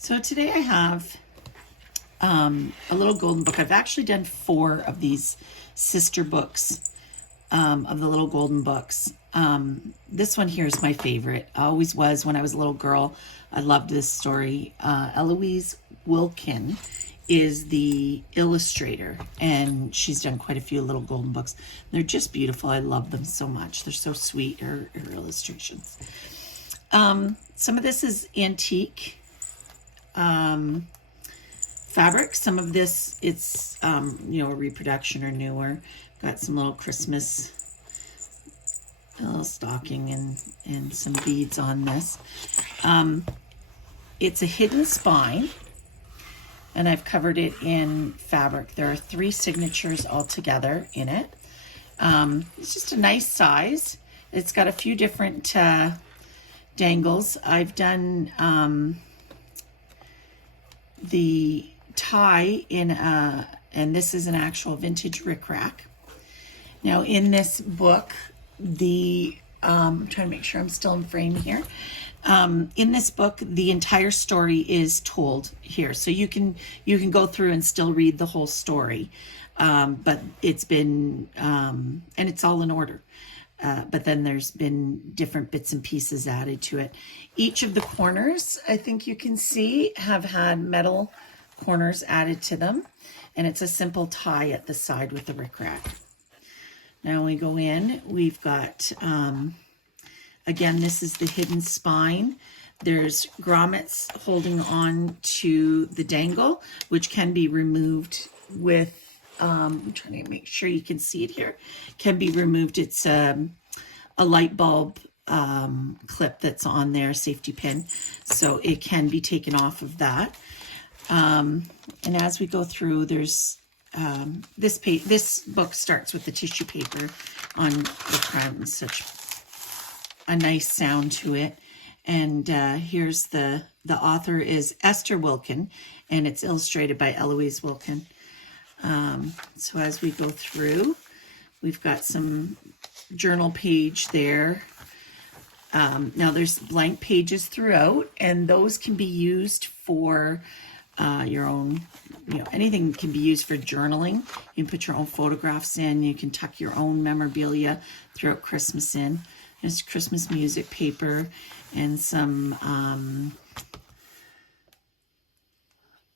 So today I have a little golden book. I've actually done 4 of these sister books of the little golden books. This one here is my favorite. Always was when I was a little girl. I loved this story. Eloise Wilkin is the illustrator, and she's done quite a few little golden books. They're just beautiful. I love them so much. They're so sweet, her illustrations. Some of this is antique fabric. Some of this, it's a reproduction or newer. Got some little Christmas, a little stocking and some beads on this. It's a hidden spine, and I've covered it in fabric. There are 3 signatures altogether in it. It's just a nice size. It's got a few different dangles. I've done the tie in and this is an actual vintage rickrack. Now in this book, I'm trying to make sure I'm still in frame here. In this book, the entire story is told here, so you can go through and still read the whole story, but it's been and it's all in order. But then there's been different bits and pieces added to it. Each of the corners, I think you can see, have had metal corners added to them. And it's a simple tie at the side with the rickrack. Now we go in, we've got, again, this is the hidden spine. There's grommets holding on to the dangle, which can be removed with I'm trying to make sure you can see it here. Can be removed. It's a light bulb clip that's on there, safety pin, so it can be taken off of that. And as we go through, there's this book starts with the tissue paper on the crown. Such a nice sound to it. And here's the author is Esther Wilkin, and it's illustrated by Eloise Wilkin. So as we go through, we've got some journal page there. Now there's blank pages throughout, and those can be used for your own, anything can be used for journaling. You can put your own photographs in. You can tuck your own memorabilia throughout Christmas in. There's Christmas music paper and some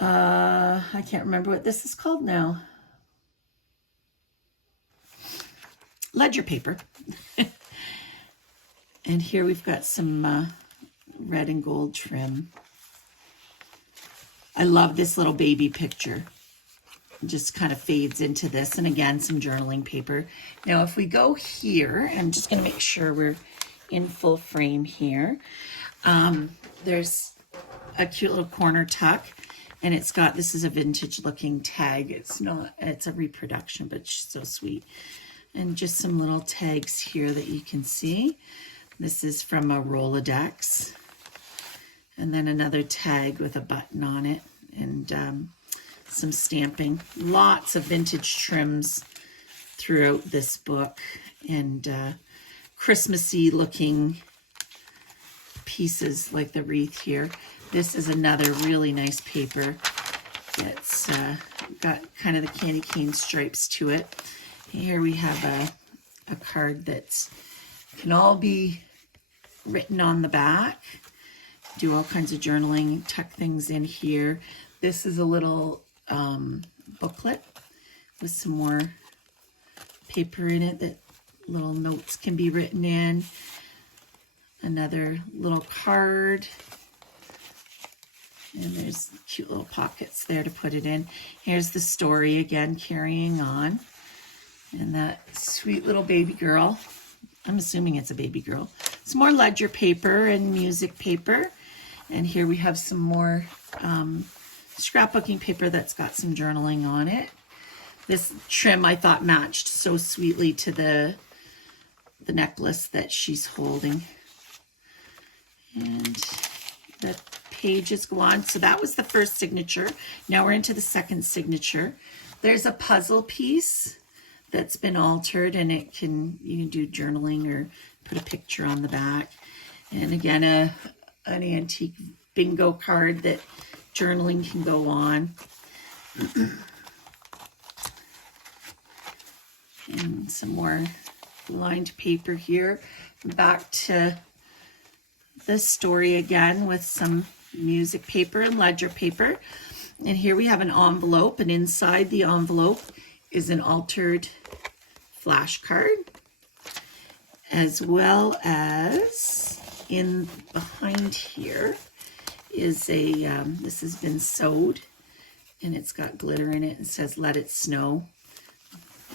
I can't remember what this is called now. Ledger paper. And here we've got some red and gold trim. I love this little baby picture. It just kind of fades into this. And again, some journaling paper. Now, if we go here, I'm just going to make sure we're in full frame here. There's a cute little corner tuck. And it's got, this is a vintage looking tag. It's a reproduction, but it's so sweet. And just some little tags here that you can see. This is from a Rolodex. And then another tag with a button on it. And some stamping. Lots of vintage trims throughout this book. And Christmassy looking pieces like the wreath here. This is another really nice paper that's got kind of the candy cane stripes to it. Here we have a card that can all be written on the back. Do all kinds of journaling, tuck things in here. This is a little booklet with some more paper in it that little notes can be written in. Another little card. And there's cute little pockets there to put it in. Here's the story again, carrying on. And that sweet little baby girl. I'm assuming it's a baby girl. Some more ledger paper and music paper. And here we have some more scrapbooking paper that's got some journaling on it. This trim I thought matched so sweetly to the necklace that she's holding. And the pages go on. So that was the first signature. Now we're into the second signature. There's a puzzle piece that's been altered, and you can do journaling or put a picture on the back. And again, an antique bingo card that journaling can go on. And some more lined paper here. Back to the story again with some music paper and ledger paper. And here we have an envelope, and inside the envelope is an altered flashcard, as well as in behind here is a, this has been sewed, and it's got glitter in it and says, "Let it snow."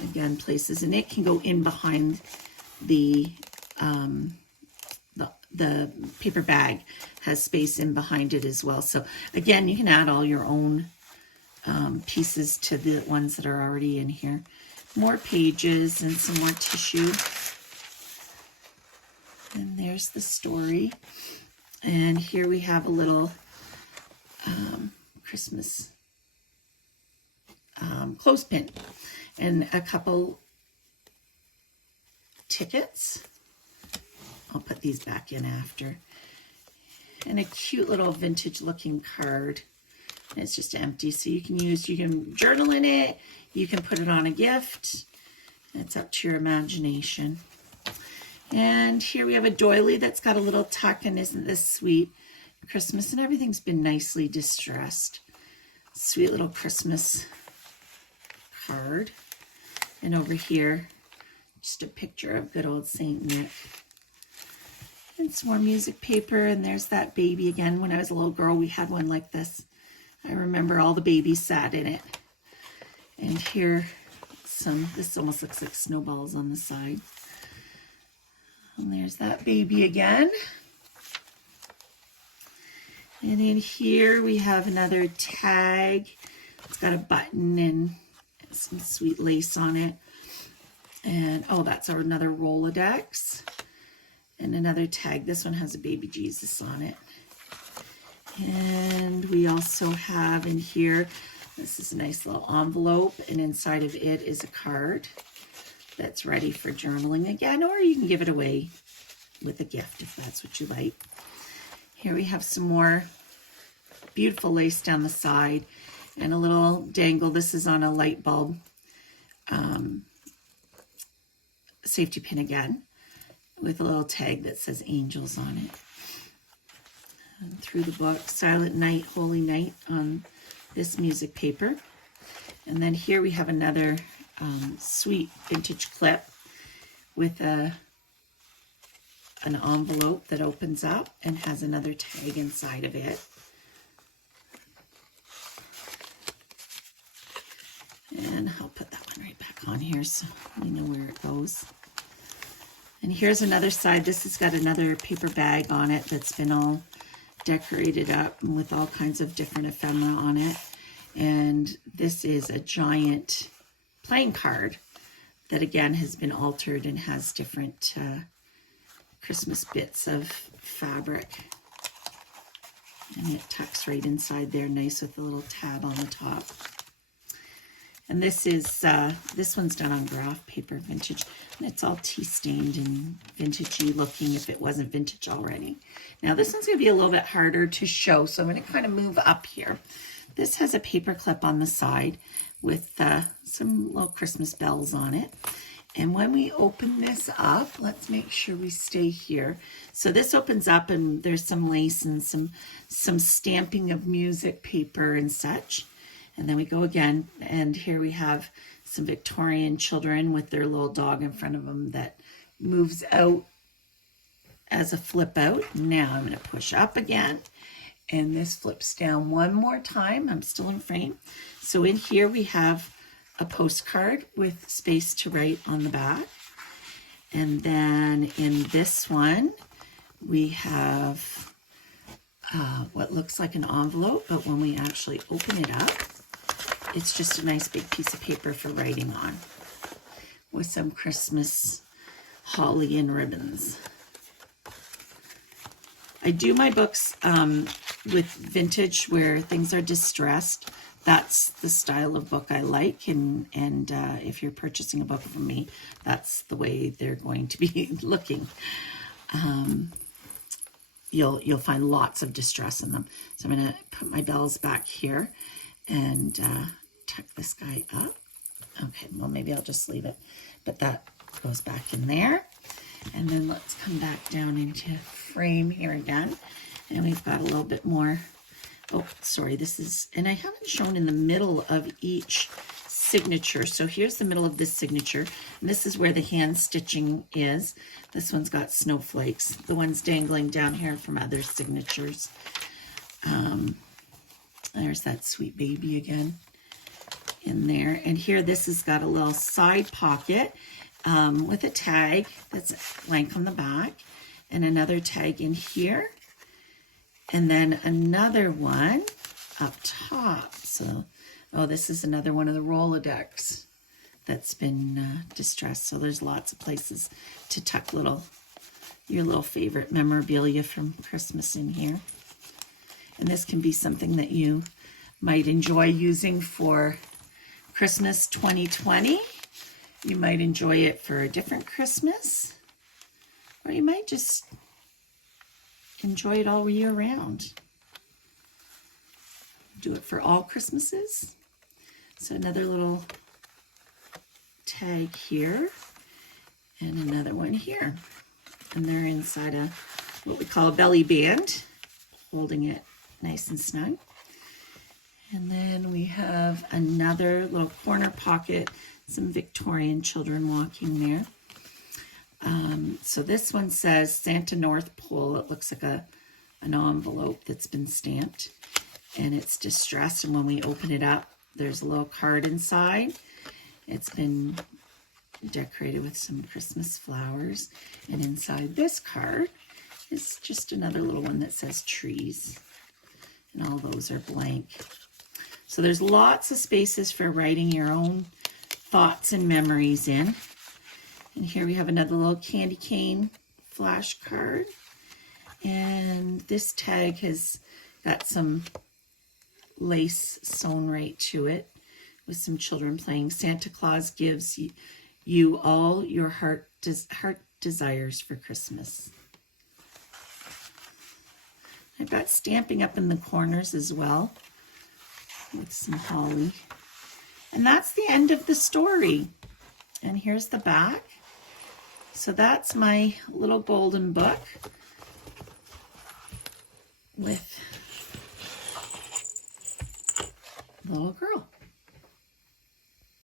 Again, places, and it can go in behind the paper bag, has space in behind it as well. So again, you can add all your own pieces to the ones that are already in here. More pages and some more tissue. And there's the story. And here we have a little Christmas clothespin and a couple tickets. I'll put these back in after. And a cute little vintage looking card. And it's just empty, so you can journal in it, you can put it on a gift. It's up to your imagination. And here we have a doily that's got a little tuck, and isn't this sweet? Christmas, and everything's been nicely distressed. Sweet little Christmas card. And over here, just a picture of good old Saint Nick. And some more music paper, and there's that baby again. When I was a little girl, we had one like this. I remember all the babies sat in it. And here, this almost looks like snowballs on the side. And there's that baby again. And in here we have another tag. It's got a button and some sweet lace on it. And oh, that's another Rolodex. And another tag. This one has a baby Jesus on it. And we also have in here, this is a nice little envelope, and inside of it is a card that's ready for journaling again, or you can give it away with a gift if that's what you like. Here we have some more beautiful lace down the side and a little dangle. This is on a light bulb safety pin again, with a little tag that says angels on it. And through the book, Silent Night, Holy Night on this music paper. And then here we have another sweet vintage clip with an envelope that opens up and has another tag inside of it. And I'll put that one right back on here so we know where it goes. And here's another side. This has got another paper bag on it that's been all decorated up with all kinds of different ephemera on it. And this is a giant playing card that again has been altered and has different Christmas bits of fabric. And it tucks right inside there, nice with a little tab on the top. And this is, this one's done on graph paper, vintage, and it's all tea stained and vintagey looking if it wasn't vintage already. Now this one's gonna be a little bit harder to show, so I'm gonna kind of move up here. This has a paper clip on the side with some little Christmas bells on it. And when we open this up, let's make sure we stay here. So this opens up and there's some lace and some stamping of music paper and such. And then we go again, and here we have some Victorian children with their little dog in front of them that moves out as a flip out. Now I'm going to push up again, and this flips down one more time. I'm still in frame. So in here we have a postcard with space to write on the back. And then in this one, we have what looks like an envelope, but when we actually open it up, it's just a nice big piece of paper for writing on with some Christmas holly and ribbons. I do my books with vintage where things are distressed. That's the style of book I like, and if you're purchasing a book from me, that's the way they're going to be looking. you'll find lots of distress in them. So I'm going to put my bells back here and tuck this guy up. Okay, well, maybe I'll just leave it, but that goes back in there. And then let's come back down into frame here again. And we've got a little bit more. Oh, sorry, this is, and I haven't shown in the middle of each signature. So here's the middle of this signature. And this is where the hand stitching is. This one's got snowflakes. The ones dangling down here from other signatures. There's that sweet baby again in there. And here, this has got a little side pocket with a tag that's blank on the back, and another tag in here, and then another one up top. So, oh, this is another one of the Rolodex that's been distressed. So there's lots of places to tuck your little favorite memorabilia from Christmas in here. And this can be something that you might enjoy using for Christmas 2020. You might enjoy it for a different Christmas, or you might just enjoy it all year round. Do it for all Christmases. So another little tag here and another one here. And they're inside a what we call a belly band, holding it nice and snug. And then we have another little corner pocket, some Victorian children walking there. So this one says Santa North Pole. It looks like an envelope that's been stamped, and it's distressed. And when we open it up, there's a little card inside. It's been decorated with some Christmas flowers. And inside this card is just another little one that says trees. And all those are blank. So there's lots of spaces for writing your own thoughts and memories in. And here we have another little candy cane flash card. And this tag has got some lace sewn right to it with some children playing. Santa Claus gives you all your heart desires for Christmas. I've got stamping up in the corners as well with some holly. And that's the end of the story. And here's the back. So that's my little golden book with the little girl.